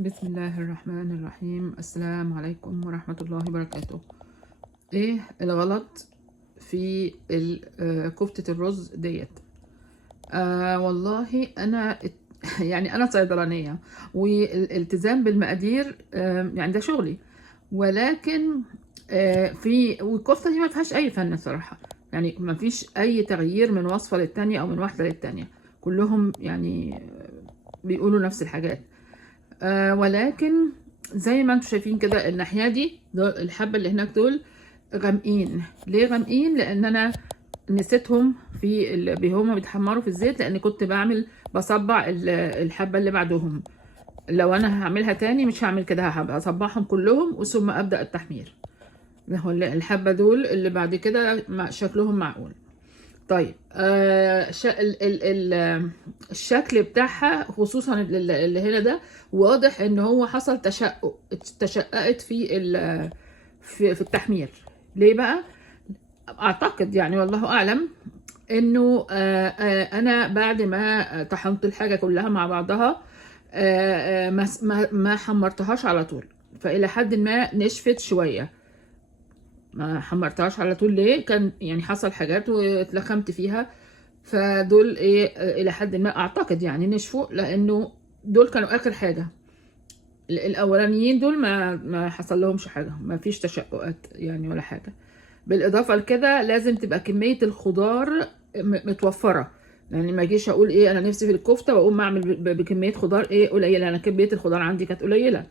بسم الله الرحمن الرحيم. السلام عليكم ورحمة الله وبركاته. ايه الغلط في كفتة الرز ديت؟ والله انا يعني انا صيدلانية، والالتزام بالمقادير يعني ده شغلي، ولكن والكفتة دي ما فيهاش اي فن صراحة. يعني ما فيش اي تغيير من وصفة للتانية او من واحدة للتانية، كلهم يعني بيقولوا نفس الحاجات. ولكن زي ما انتم شايفين كده الناحيه دي، الحبه اللي هناك دول غامقين. ليه غامقين؟ لان انا نسيتهم في هما بيتحمروا في الزيت، لان كنت بصبع الحبه اللي بعدهم. لو انا هعملها تاني مش هعمل كده، هبقى اصبعهم كلهم ثم ابدا التحمير. هو الحبه دول اللي بعد كده شكلهم معقول. طيب الشكل بتاعها خصوصا اللي هنا ده واضح ان هو حصل تشققت في التحمير. ليه بقى؟ اعتقد يعني والله اعلم انه انا بعد ما طحنت الحاجه كلها مع بعضها ما حمرتهاش على طول، فالى حد ما نشفت شويه. ما حمرتهاش على طول ليه؟ كان يعني حصل حاجات واتلخمت فيها، فدول ايه الى حد ما اعتقد يعني نشفوا، لانه دول كانوا اخر حاجه. الاولانيين دول ما حصل لهمش حاجه، ما فيش تشققات يعني ولا حاجه. بالاضافه لكده لازم تبقى كميه الخضار متوفره. يعني ما اجيش اقول ايه انا نفسي في الكفته واقوم اعمل بكميه خضار ايه قليله. انا كميه الخضار عندي كانت قليله.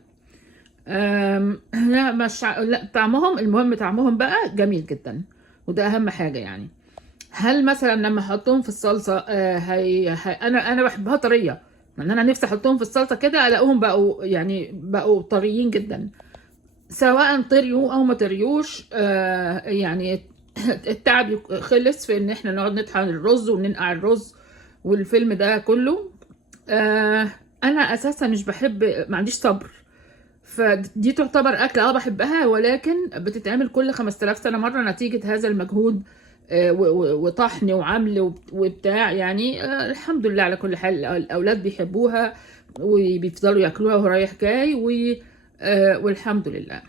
لا مش لا، طعمهم المهم طعمهم بقى جميل جدا، وده اهم حاجه يعني. هل مثلا لما احطهم في الصلصه انا بحبها طريه، لان انا نفسي احطهم في الصلصه كده الاقوهم بقوا طريين جدا. سواء طريوا او ما طريوش يعني التعب خلص في ان احنا نقعد نطحن الرز وننقع الرز والفيلم ده كله. انا اساسا مش بحب، ما عنديش صبر. فدي تعتبر أكلة بحبها، ولكن بتتعمل كل 5000 سنة مرة نتيجة هذا المجهود وطحن وعمل وبتاع يعني. الحمد لله على كل حال، الأولاد بيحبوها وبيفضلوا ياكلوها ورايح جاي والحمد لله.